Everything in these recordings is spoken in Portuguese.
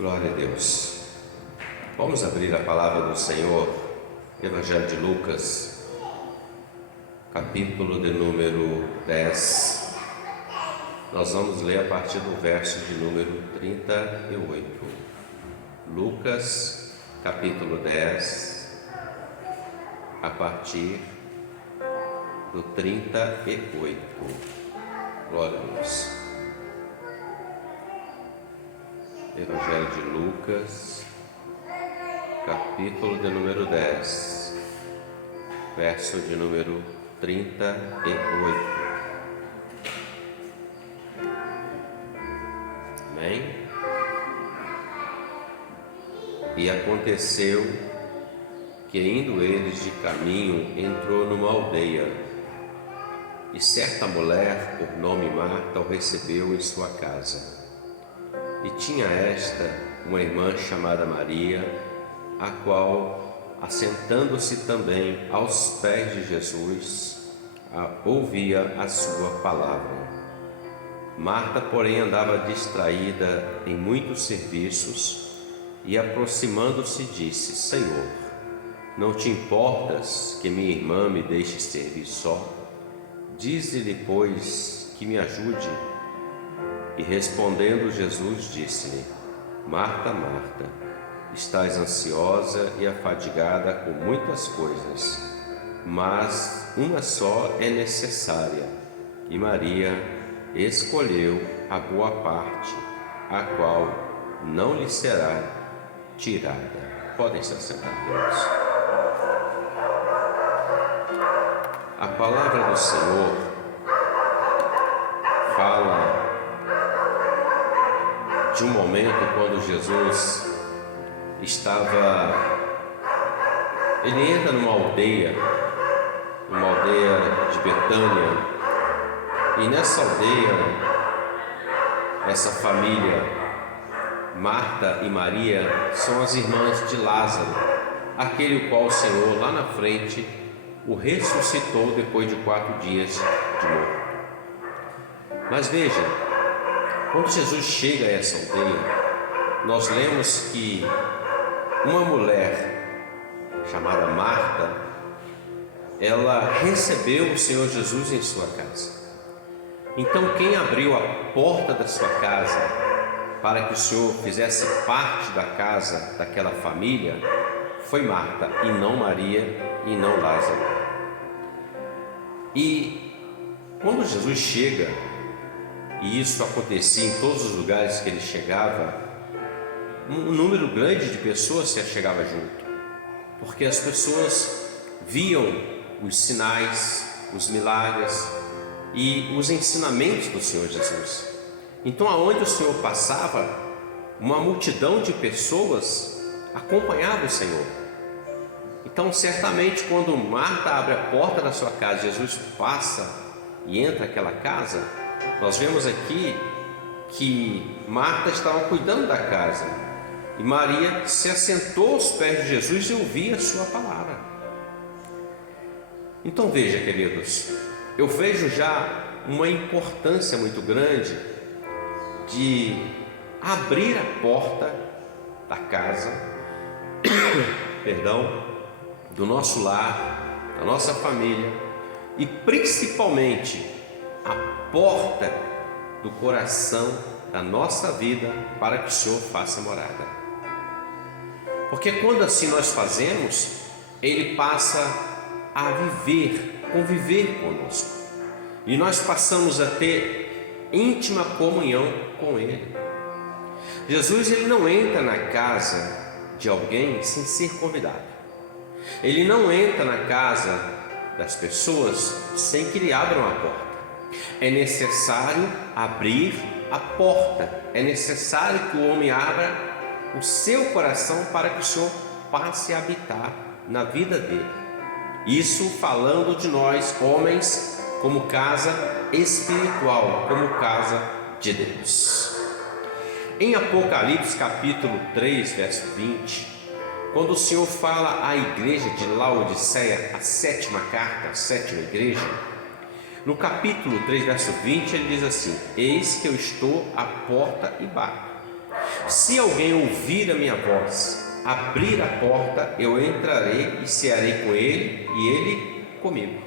Glória a Deus. Vamos abrir a palavra do Senhor, Evangelho de Lucas, capítulo de número 10. Nós vamos ler a partir do verso de número 38. Lucas, capítulo 10, a partir do 38. Glória a Deus. Evangelho de Lucas, capítulo de número 10, verso de número 38. Amém? E aconteceu que, indo eles de caminho, entrou numa aldeia, e certa mulher, por nome Marta, o recebeu em sua casa. E tinha esta uma irmã chamada Maria, a qual, assentando-se também aos pés de Jesus, ouvia a sua palavra. Marta, porém, andava distraída em muitos serviços, e aproximando-se disse: Senhor, não te importas que minha irmã me deixe servir só? Dize-lhe, pois, que me ajude. E respondendo Jesus disse-lhe: Marta, Marta, estás ansiosa e afadigada com muitas coisas, mas uma só é necessária, e Maria escolheu a boa parte, a qual não lhe será tirada. Podem se assentar, Deus. A palavra do Senhor fala de um momento quando Jesus ele entra numa aldeia de Betânia, e nessa aldeia, essa família, Marta e Maria, são as irmãs de Lázaro, aquele qual o Senhor lá na frente o ressuscitou depois de 4 dias de morto. Mas veja, quando Jesus chega a essa aldeia, nós lemos que uma mulher chamada Marta, ela recebeu o Senhor Jesus em sua casa. Então, quem abriu a porta da sua casa para que o Senhor fizesse parte da casa daquela família foi Marta, e não Maria, e não Lázaro. E quando Jesus chega, e isso acontecia em todos os lugares que ele chegava, um número grande de pessoas se chegava junto, porque as pessoas viam os sinais, os milagres e os ensinamentos do Senhor Jesus. Então, aonde o Senhor passava, uma multidão de pessoas acompanhava o Senhor. Então, certamente, quando Marta abre a porta da sua casa, Jesus passa e entra naquela casa, nós vemos aqui que Marta estava cuidando da casa e Maria se assentou aos pés de Jesus e ouvia a sua palavra. Então veja, queridos, eu vejo já uma importância muito grande de abrir a porta da casa, do nosso lar, da nossa família, e principalmente a porta do coração da nossa vida, para que o Senhor faça morada. Porque quando assim nós fazemos, Ele passa a conviver conosco, e nós passamos a ter íntima comunhão com Ele. Jesus, Ele não entra na casa de alguém sem ser convidado. Ele não entra na casa das pessoas sem que Ele abra uma porta. É necessário abrir a porta, é necessário que o homem abra o seu coração para que o Senhor passe a habitar na vida dele. Isso falando de nós, homens, como casa espiritual, como casa de Deus. Em Apocalipse capítulo 3, verso 20, quando o Senhor fala à igreja de Laodiceia, a 7ª carta, a 7ª igreja, no capítulo 3, verso 20, ele diz assim: eis que eu estou à porta e bato. Se alguém ouvir a minha voz, abrir a porta, eu entrarei e cearei com ele e ele comigo.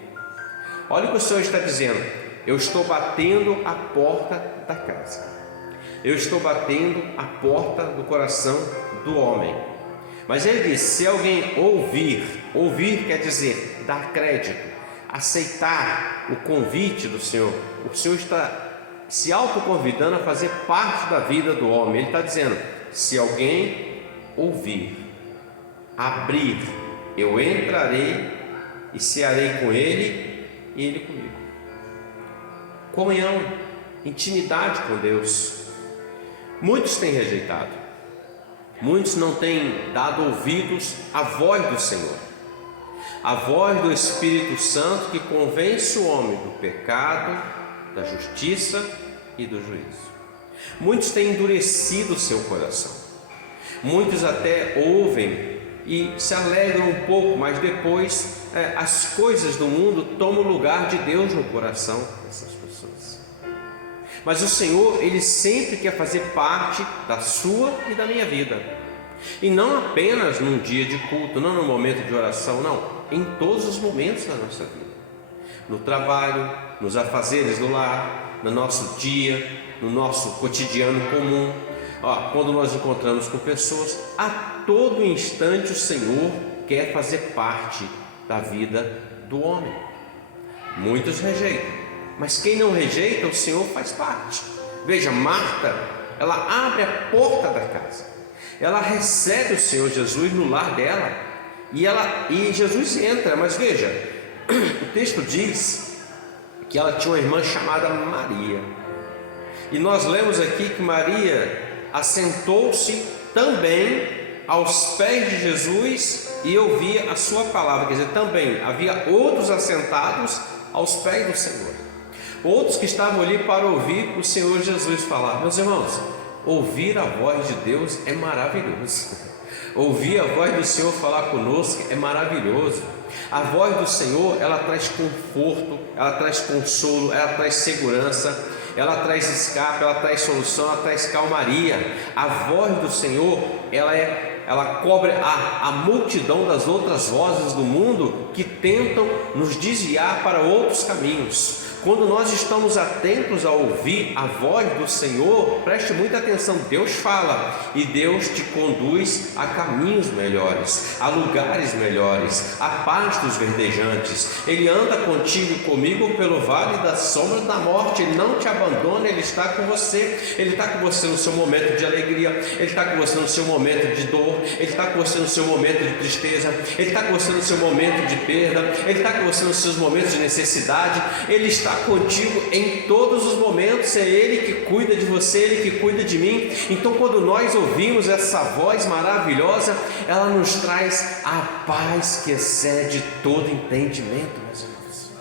Olha o que o Senhor está dizendo: eu estou batendo a porta da casa, eu estou batendo a porta do coração do homem. Mas ele diz: se alguém ouvir quer dizer dar crédito, aceitar o convite do Senhor. O Senhor está se autoconvidando a fazer parte da vida do homem. Ele está dizendo: se alguém ouvir, abrir, eu entrarei e cearei com ele e ele comigo. Comunhão, intimidade com Deus. Muitos têm rejeitado, muitos não têm dado ouvidos à voz do Senhor, a voz do Espírito Santo que convence o homem do pecado, da justiça e do juízo. Muitos têm endurecido o seu coração, muitos até ouvem e se alegram um pouco, mas depois as coisas do mundo tomam o lugar de Deus no coração dessas pessoas. Mas o Senhor, Ele sempre quer fazer parte da sua e da minha vida, e não apenas num dia de culto, não no momento de oração, não, em todos os momentos da nossa vida, no trabalho, nos afazeres do lar, no nosso dia, no nosso cotidiano comum. Quando nós encontramos com pessoas, a todo instante o Senhor quer fazer parte da vida do homem. Muitos rejeitam, mas quem não rejeita, o Senhor faz parte. Veja, Marta, ela abre a porta da casa, ela recebe o Senhor Jesus no lar dela, e Jesus entra. Mas veja, o texto diz que ela tinha uma irmã chamada Maria, e nós lemos aqui que Maria assentou-se também aos pés de Jesus e ouvia a sua palavra. Quer dizer, também havia outros assentados aos pés do Senhor, outros que estavam ali para ouvir o Senhor Jesus falar. Meus irmãos, ouvir a voz de Deus é maravilhoso. Ouvir a voz do Senhor falar conosco é maravilhoso. A voz do Senhor, ela traz conforto, ela traz consolo, ela traz segurança, ela traz escape, ela traz solução, ela traz calmaria. A voz do Senhor, ela cobre a multidão das outras vozes do mundo que tentam nos desviar para outros caminhos. Quando nós estamos atentos a ouvir a voz do Senhor, preste muita atenção, Deus fala e Deus te conduz a caminhos melhores, a lugares melhores, a pastos verdejantes. Ele anda contigo e comigo pelo vale da sombra da morte. Ele não te abandona, Ele está com você. Ele está com você no seu momento de alegria, Ele está com você no seu momento de dor, Ele está com você no seu momento de tristeza, Ele está com você no seu momento de perda, Ele está com você nos seus momentos de necessidade. Ele está contigo em todos os momentos. É Ele que cuida de você, Ele que cuida de mim. Então, quando nós ouvimos essa voz maravilhosa, ela nos traz a paz que excede todo entendimento, meus irmãos.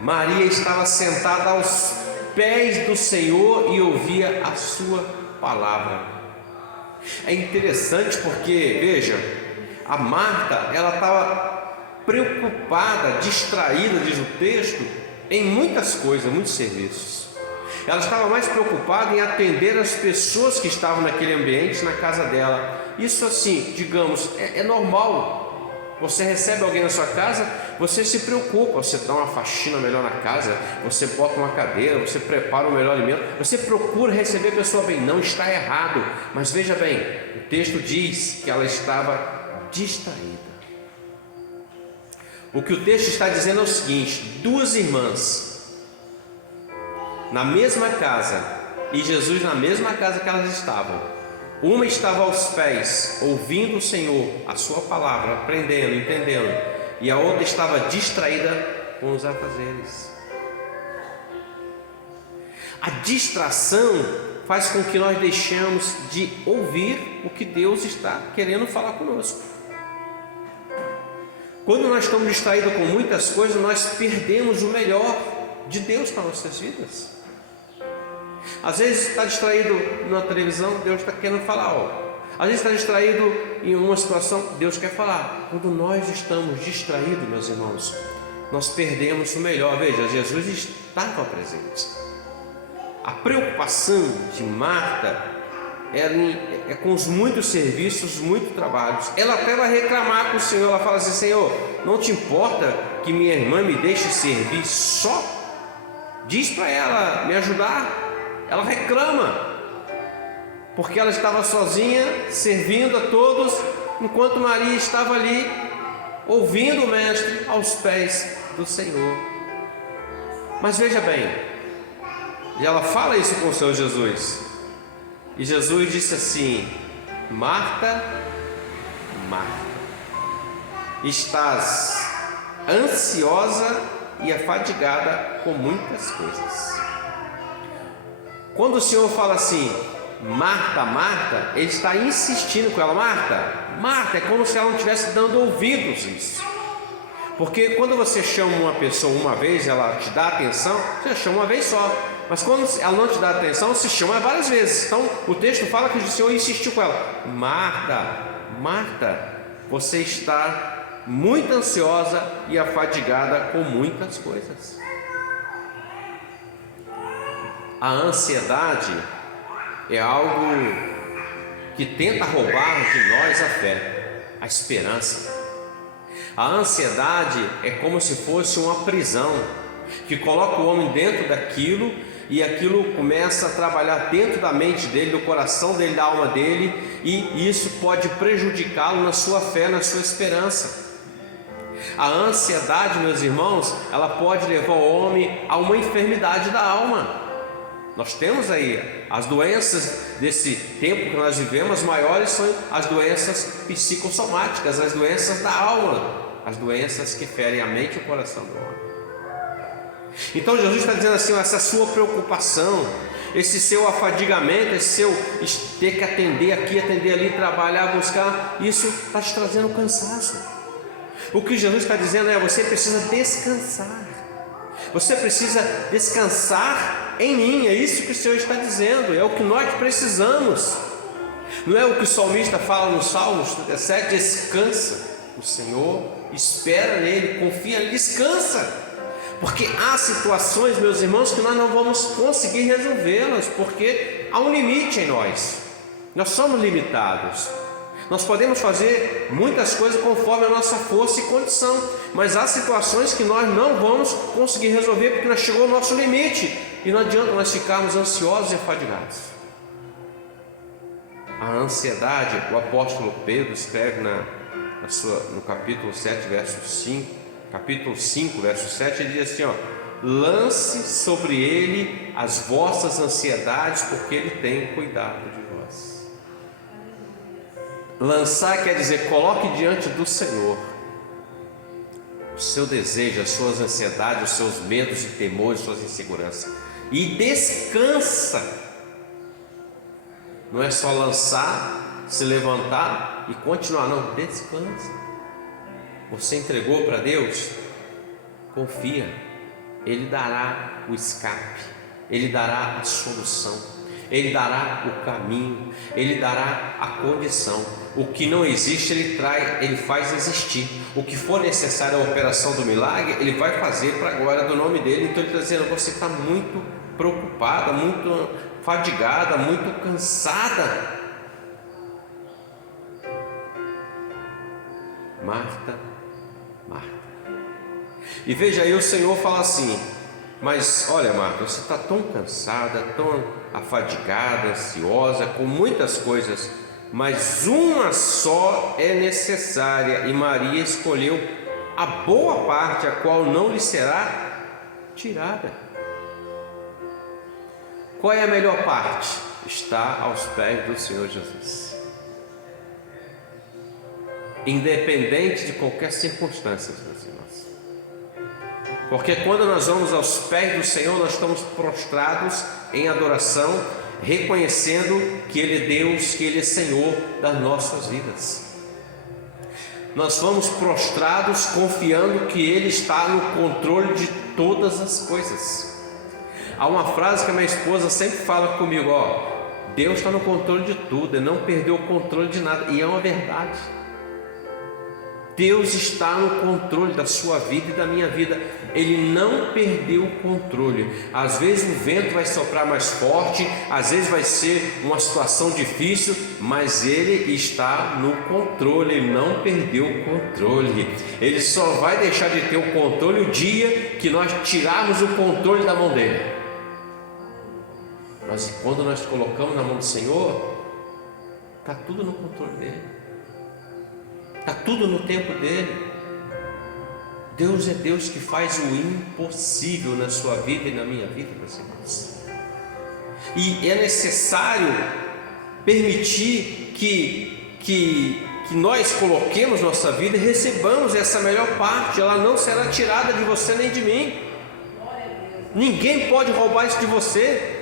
Maria estava sentada aos pés do Senhor e ouvia a sua palavra. É interessante porque, veja, a Marta, ela estava preocupada, distraída, diz o texto, em muitas coisas, muitos serviços. Ela estava mais preocupada em atender as pessoas que estavam naquele ambiente, na casa dela. Isso, assim, digamos, é normal. Você recebe alguém na sua casa, você se preocupa, você dá uma faxina melhor na casa, você bota uma cadeira, você prepara o melhor alimento, você procura receber a pessoa bem. Não está errado, mas veja bem, o texto diz que ela estava distraída. O que o texto está dizendo é o seguinte: duas irmãs na mesma casa, e Jesus na mesma casa que elas estavam. Uma estava aos pés, ouvindo o Senhor, a sua palavra, aprendendo, entendendo, e a outra estava distraída com os afazeres. A distração faz com que nós deixemos de ouvir o que Deus está querendo falar conosco. Quando nós estamos distraídos com muitas coisas, nós perdemos o melhor de Deus para nossas vidas. Às vezes está distraído na televisão, Deus está querendo falar. Às vezes está distraído em uma situação, Deus quer falar. Quando nós estamos distraídos, meus irmãos, nós perdemos o melhor. Veja, Jesus estava presente. A preocupação de Marta é com os muitos serviços, muitos trabalhos. Ela até vai reclamar com o Senhor. Ela fala assim: Senhor, não te importa que minha irmã me deixe servir só? Diz para ela me ajudar. Ela reclama, porque ela estava sozinha, servindo a todos, enquanto Maria estava ali, ouvindo o Mestre aos pés do Senhor. Mas veja bem, e ela fala isso com o Senhor Jesus, e Jesus disse assim: Marta, Marta, estás ansiosa e afadigada com muitas coisas. Quando o Senhor fala assim, Marta, Marta, Ele está insistindo com ela. Marta, Marta, é como se ela não estivesse dando ouvidos a isso. Porque quando você chama uma pessoa uma vez, ela te dá atenção, você chama uma vez só. Mas quando ela não te dá atenção, se chama várias vezes. Então o texto fala que o Senhor insistiu com ela: Marta, Marta, você está muito ansiosa e afadigada com muitas coisas. A ansiedade é algo que tenta roubar de nós a fé, a esperança. A ansiedade é como se fosse uma prisão que coloca o homem dentro daquilo, e aquilo começa a trabalhar dentro da mente dele, do coração dele, da alma dele, e isso pode prejudicá-lo na sua fé, na sua esperança. A ansiedade, meus irmãos, ela pode levar o homem a uma enfermidade da alma. Nós temos aí as doenças desse tempo que nós vivemos, as maiores são as doenças psicossomáticas, as doenças da alma, as doenças que ferem a mente e o coração do homem. Então Jesus está dizendo assim: essa sua preocupação, esse seu afadigamento, esse seu ter que atender aqui, atender ali, trabalhar, buscar, isso está te trazendo cansaço. O que Jesus está dizendo é: você precisa descansar. Você precisa descansar em mim. É isso que o Senhor está dizendo. É o que nós precisamos. Não é o que o salmista fala no Salmos 37? Descansa o Senhor, espera nele, confia nele, descansa. Porque há situações, meus irmãos, que nós não vamos conseguir resolvê-las, porque há um limite em nós. Nós somos limitados. Nós podemos fazer muitas coisas conforme a nossa força e condição, mas há situações que nós não vamos conseguir resolver, porque nós chegou ao nosso limite, e não adianta nós ficarmos ansiosos e afadigados. A ansiedade, o apóstolo Pedro escreve no capítulo 7, verso 5, capítulo 5, verso 7, ele diz assim: lance sobre ele as vossas ansiedades, porque ele tem cuidado de vós. Lançar quer dizer: coloque diante do Senhor o seu desejo, as suas ansiedades, os seus medos e temores, suas inseguranças, e descansa. Não é só lançar, se levantar e continuar, não, descansa. Você entregou para Deus? Confia, Ele dará o escape, Ele dará a solução, Ele dará o caminho, Ele dará a condição. O que não existe, Ele faz existir. O que for necessário, a operação do milagre, Ele vai fazer para a glória do nome dEle. Então Ele está dizendo: você está muito preocupada, muito fadigada, muito cansada. Marta, Marta. E veja aí, o Senhor fala assim: mas olha, Marta, você está tão cansada, tão afadigada, ansiosa, com muitas coisas, mas uma só é necessária, e Maria escolheu a boa parte, a qual não lhe será tirada. Qual é a melhor parte? Está aos pés do Senhor Jesus. Independente de qualquer circunstância, meus irmãos. Porque quando nós vamos aos pés do Senhor, nós estamos prostrados em adoração, reconhecendo que Ele é Deus, que Ele é Senhor das nossas vidas. Nós vamos prostrados confiando que Ele está no controle de todas as coisas. Há uma frase que a minha esposa sempre fala comigo: Deus está no controle de tudo, Ele não perdeu o controle de nada. E é uma verdade. Deus está no controle da sua vida e da minha vida. Ele não perdeu o controle. Às vezes o vento vai soprar mais forte, às vezes vai ser uma situação difícil, mas Ele está no controle. Ele não perdeu o controle. Ele só vai deixar de ter o controle o dia que nós tirarmos o controle da mão dele. Mas quando nós colocamos na mão do Senhor, está tudo no controle dele. Está tudo no tempo dele. Deus é Deus que faz o impossível na sua vida e na minha vida, meus irmãos. E é necessário permitir que nós coloquemos nossa vida e recebamos essa melhor parte. Ela não será tirada de você nem de mim. Ninguém pode roubar isso de você.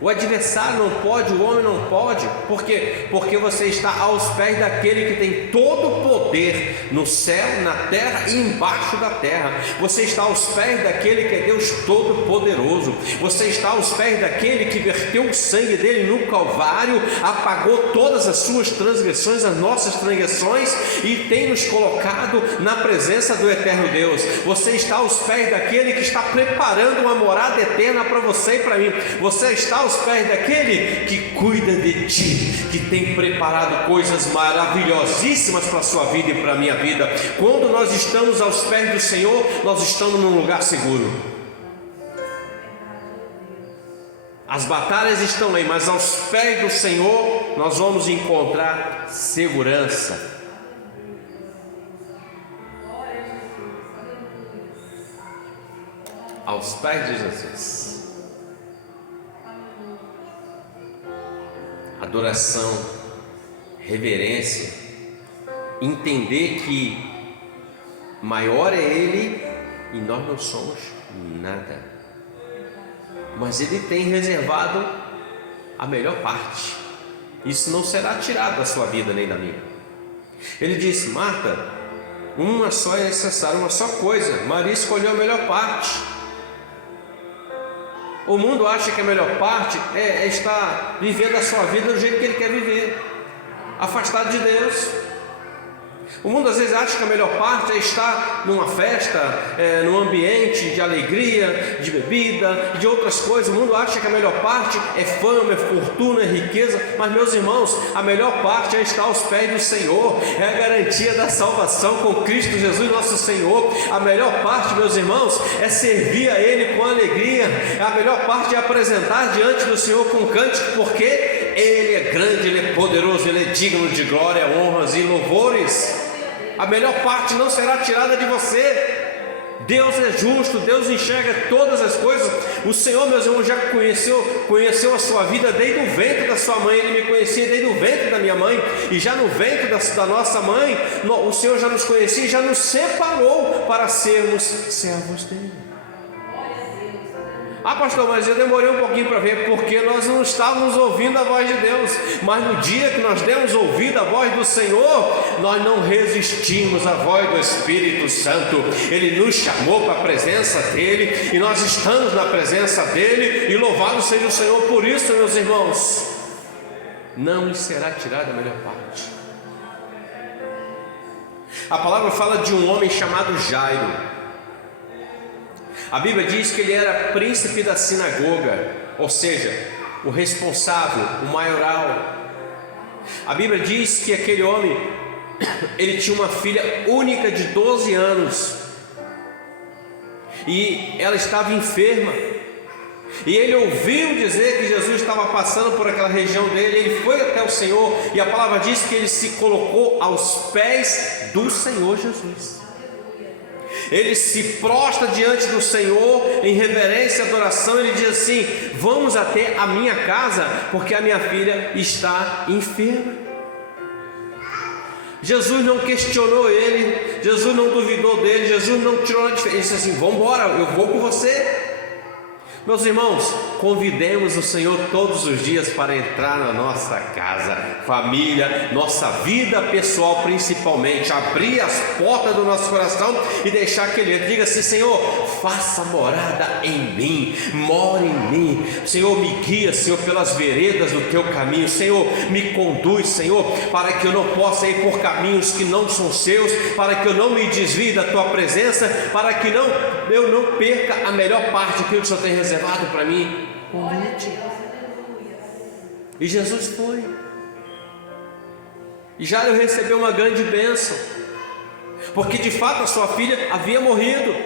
O adversário não pode, o homem não pode. Por quê? Porque você está aos pés daquele que tem todo o poder no céu, na terra e embaixo da terra. Você está aos pés daquele que é Deus Todo-Poderoso. Você está aos pés daquele que verteu o sangue dele no Calvário, apagou todas as suas transgressões, as nossas transgressões, e tem nos colocado na presença do eterno Deus. Você está aos pés daquele que está preparando uma morada eterna para você e para mim. Você está aos pés daquele que cuida de ti, que tem preparado coisas maravilhosíssimas para a sua vida e para a minha vida. Quando nós estamos aos pés do Senhor, nós estamos num lugar seguro. As batalhas estão aí, mas aos pés do Senhor nós vamos encontrar segurança. Aos pés de Jesus. Adoração, reverência, entender que maior é Ele e nós não somos nada, mas Ele tem reservado a melhor parte. Isso não será tirado da sua vida nem da minha. Ele disse: Marta, uma só é necessária, uma só coisa. Maria escolheu a melhor parte. O mundo acha que a melhor parte é estar vivendo a sua vida do jeito que ele quer viver, afastado de Deus. O mundo às vezes acha que a melhor parte é estar numa festa, num ambiente de alegria, de bebida, de outras coisas. O mundo acha que a melhor parte é fama, é fortuna, é riqueza. Mas, meus irmãos, a melhor parte é estar aos pés do Senhor, é a garantia da salvação com Cristo Jesus nosso Senhor. A melhor parte, meus irmãos, é servir a Ele com alegria. A melhor parte é apresentar diante do Senhor com cântico, porque Ele é grande, Ele é poderoso, Ele é digno de glória, honras e louvores. A melhor parte não será tirada de você. Deus é justo, Deus enxerga todas as coisas. O Senhor, meus irmãos, já conheceu a sua vida desde o ventre da sua mãe. Ele me conhecia desde o ventre da minha mãe. E já no ventre da nossa mãe, o Senhor já nos conhecia e já nos separou para sermos servos dele. Ah, pastor, mas eu demorei um pouquinho para ver, porque nós não estávamos ouvindo a voz de Deus. Mas no dia que nós demos ouvido a voz do Senhor, nós não resistimos à voz do Espírito Santo. Ele nos chamou para a presença dele, e nós estamos na presença dele, e louvado seja o Senhor por isso, meus irmãos. Não lhe será tirada a melhor parte. A palavra fala de um homem chamado Jairo. A Bíblia diz que ele era príncipe da sinagoga, ou seja, o responsável, o maioral. A Bíblia diz que aquele homem, ele tinha uma filha única de 12 anos, e ela estava enferma, e ele ouviu dizer que Jesus estava passando por aquela região dele. Ele foi até o Senhor, e a palavra diz que ele se colocou aos pés do Senhor Jesus. Ele se prostra diante do Senhor em reverência e adoração. Ele diz assim: vamos até a minha casa, porque a minha filha está enferma. Jesus não questionou ele, Jesus não duvidou dele, Jesus não tirou a diferença. Ele disse assim: vamos embora, eu vou com você. Meus irmãos, convidemos o Senhor todos os dias para entrar na nossa casa, família, nossa vida pessoal principalmente, abrir as portas do nosso coração e deixar que Ele diga assim: Senhor, faça morada em mim, more em mim, Senhor, me guia, Senhor, pelas veredas do Teu caminho, Senhor, me conduz, Senhor, para que eu não possa ir por caminhos que não são seus, para que eu não me desvie da Tua presença, para que eu não perca a melhor parte que o Senhor tem reservado para mim. Convite. E Jesus foi. E Jairo recebeu uma grande bênção, porque de fato a sua filha havia morrido.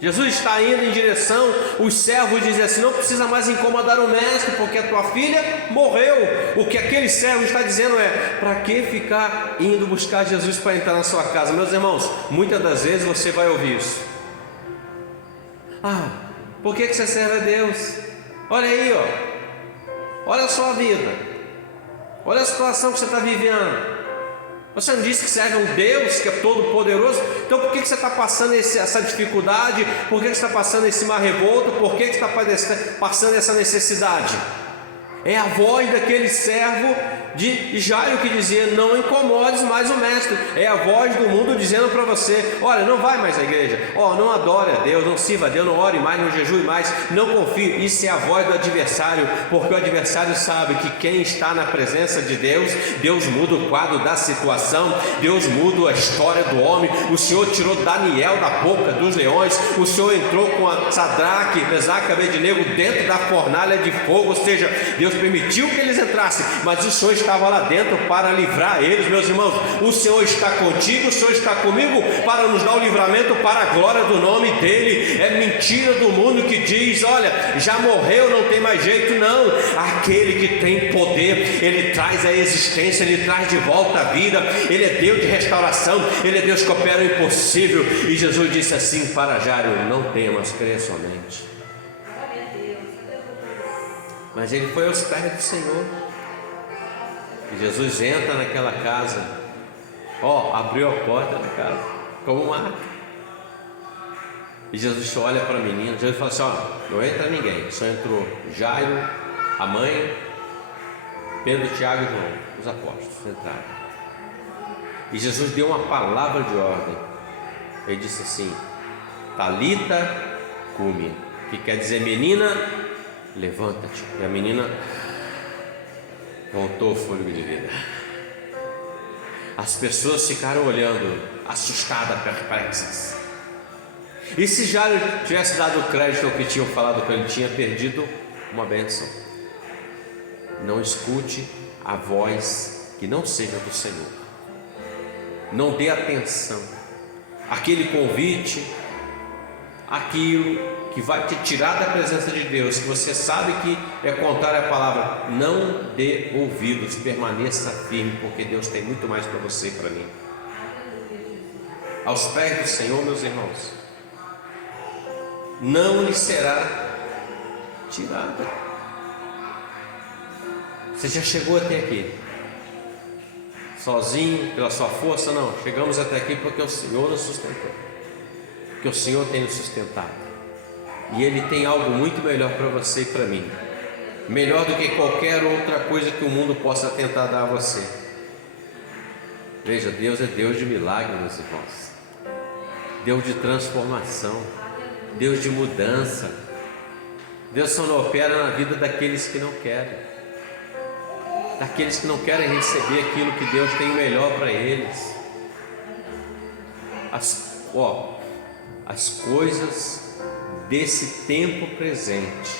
Jesus está indo em direção, os servos dizem assim: não precisa mais incomodar o mestre, porque a tua filha morreu. O que aquele servo está dizendo é: para que ficar indo buscar Jesus para entrar na sua casa? Meus irmãos, muitas das vezes você vai ouvir isso: por que você serve a Deus? Olha aí, olha a sua vida, olha a situação que você está vivendo. Você não disse que serve a um Deus que é todo poderoso? Então por que você está passando essa dificuldade? Por que você está passando esse mar revolto? Por que você está passando essa necessidade? É a voz daquele servo de Jairo que dizia: não incomodes mais o mestre. É a voz do mundo dizendo para você: olha, não vai mais à igreja, não adore a Deus, não sirva a Deus, não ore mais, não jejue mais, não confie. Isso é a voz do adversário, porque o adversário sabe que quem está na presença de Deus, Deus muda o quadro da situação, Deus muda a história do homem. O Senhor tirou Daniel da boca dos leões, o Senhor entrou com a Sadraque, Mesaque e Abednego dentro da fornalha de fogo, ou seja, Deus permitiu que eles entrassem, mas o Senhor estava lá dentro para livrar eles. Meus irmãos, o Senhor está contigo, o Senhor está comigo para nos dar o livramento para a glória do nome dEle. É mentira do mundo que diz: olha, já morreu, não tem mais jeito. Não, aquele que tem poder, Ele traz a existência, Ele traz de volta a vida. Ele é Deus de restauração, Ele é Deus que opera o impossível. E Jesus disse assim para Jairo: não temas, creia somente. Mas ele foi aos pés do Senhor. E Jesus entra naquela casa, abriu a porta da casa, como um ato. E Jesus olha para a menina. Jesus fala assim: não entra ninguém, só entrou Jairo, a mãe, Pedro, Tiago e João, os apóstolos entraram. E Jesus deu uma palavra de ordem. Ele disse assim: Talita cumi, que quer dizer: menina, levanta-te. E a menina voltou o fôlego de vida. As pessoas ficaram olhando, assustadas, perplexas. E se Jairo tivesse dado crédito ao que tinham falado que ele tinha perdido uma bênção? Não escute a voz que não seja do Senhor. Não dê atenção àquele convite, aquilo que vai te tirar da presença de Deus, que você sabe que é contrário à palavra. Não dê ouvidos, permaneça firme, porque Deus tem muito mais para você e para mim. Aos pés do Senhor, meus irmãos, não lhe será tirada. Você já chegou até aqui sozinho, pela sua força? Não, chegamos até aqui porque o Senhor nos sustentou, porque o Senhor tem nos sustentado. E Ele tem algo muito melhor para você e para mim, melhor do que qualquer outra coisa que o mundo possa tentar dar a você. Veja, Deus é Deus de milagres, meus irmãos, Deus de transformação, Deus de mudança. Deus só não opera na vida daqueles que não querem, daqueles que não querem receber aquilo que Deus tem melhor para eles. As coisas desse tempo presente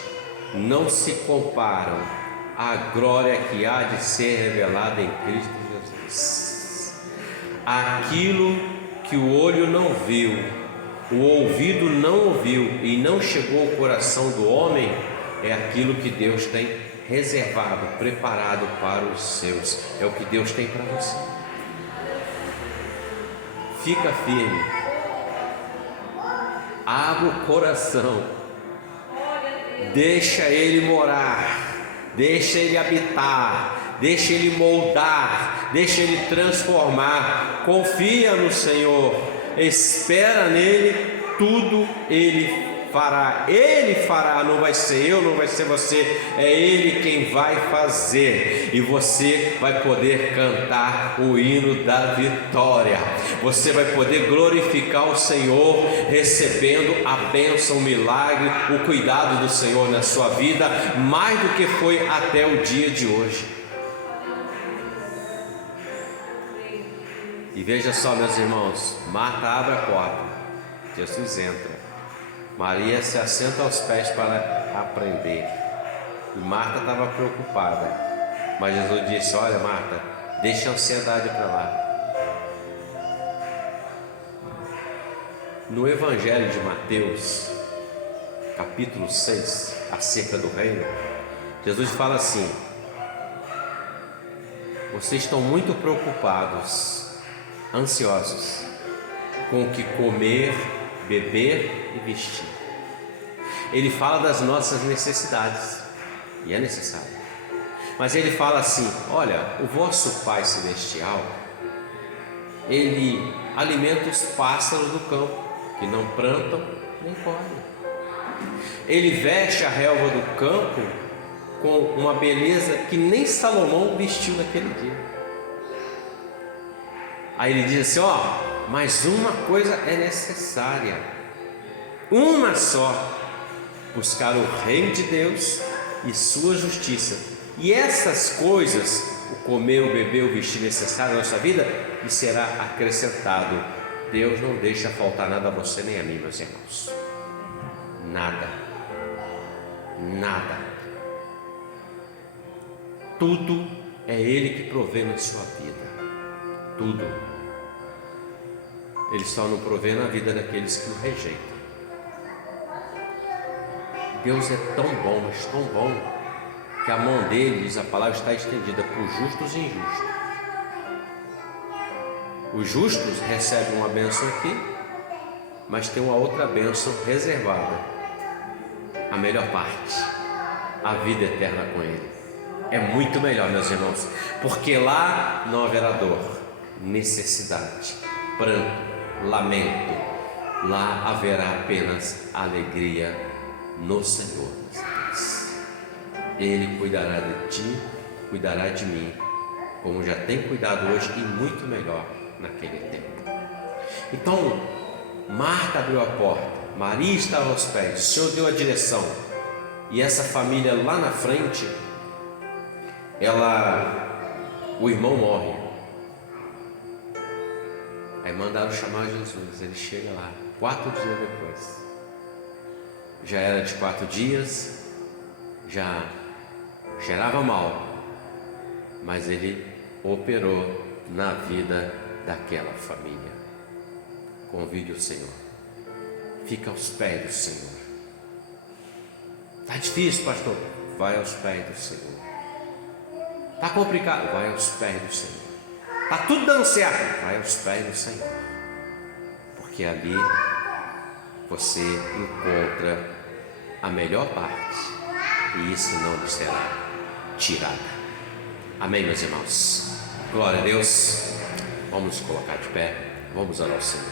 não se comparam à glória que há de ser revelada em Cristo Jesus. Aquilo que o olho não viu, o ouvido não ouviu e não chegou ao coração do homem, é aquilo que Deus tem reservado, preparado para os seus. É o que Deus tem para você. Fica firme, abre o coração, deixa Ele morar, deixa Ele habitar, deixa Ele moldar, deixa Ele transformar. Confia no Senhor, espera nele, tudo Ele fará, Ele fará, não vai ser eu, não vai ser você, é Ele quem vai fazer, e você vai poder cantar o hino da vitória, você vai poder glorificar o Senhor, recebendo a bênção, o milagre, o cuidado do Senhor na sua vida, mais do que foi até o dia de hoje. E veja só, meus irmãos, Marta abre a porta, Jesus entra, Maria se assenta aos pés para aprender, e Marta estava preocupada, mas Jesus disse: olha, Marta, deixa a ansiedade para lá. No Evangelho de Mateus, capítulo 6, acerca do reino, Jesus fala assim: vocês estão muito preocupados, ansiosos, com o que comer, beber e vestir. Ele fala das nossas necessidades, e é necessário, mas ele fala assim: olha, o vosso Pai Celestial, Ele alimenta os pássaros do campo, que não plantam nem colhem. Ele veste a relva do campo com uma beleza que nem Salomão vestiu naquele dia. Aí ele diz assim: ó, mas uma coisa é necessária, uma só: buscar o reino de Deus e sua justiça, e essas coisas, o comer, o beber, o vestir necessário na nossa vida, e será acrescentado. Deus não deixa faltar nada a você nem a mim, meus irmãos. Nada. Nada. Tudo é Ele que provê na sua vida. Tudo. Ele só não provê na vida daqueles que o rejeitam. Deus é tão bom, mas tão bom, que a mão dele, diz a palavra, está estendida para os justos e injustos. Os justos recebem uma bênção aqui, mas tem uma outra bênção reservada, a melhor parte, a vida eterna com Ele. É muito melhor, meus irmãos, porque lá não haverá dor, necessidade, pranto, lamento. Lá haverá apenas alegria no Senhor. Ele cuidará de ti, cuidará de mim, como já tem cuidado hoje, e muito melhor naquele tempo. Então, Marta abriu a porta, Maria estava aos pés, o Senhor deu a direção, e essa família lá na frente, o irmão morre. Aí mandaram chamar Jesus, ele chega lá 4 dias depois. Já era de 4 dias, já cheirava mal, mas ele operou na vida daquela família. Convide o Senhor, fica aos pés do Senhor. Está difícil, pastor? Vai aos pés do Senhor. Está complicado? Vai aos pés do Senhor. Está tudo dando certo? Vai aos pés do Senhor, porque ali você encontra a melhor parte, e isso não lhe será tirada. Amém, meus irmãos? Glória a Deus. Vamos nos colocar de pé, vamos orar ao Senhor.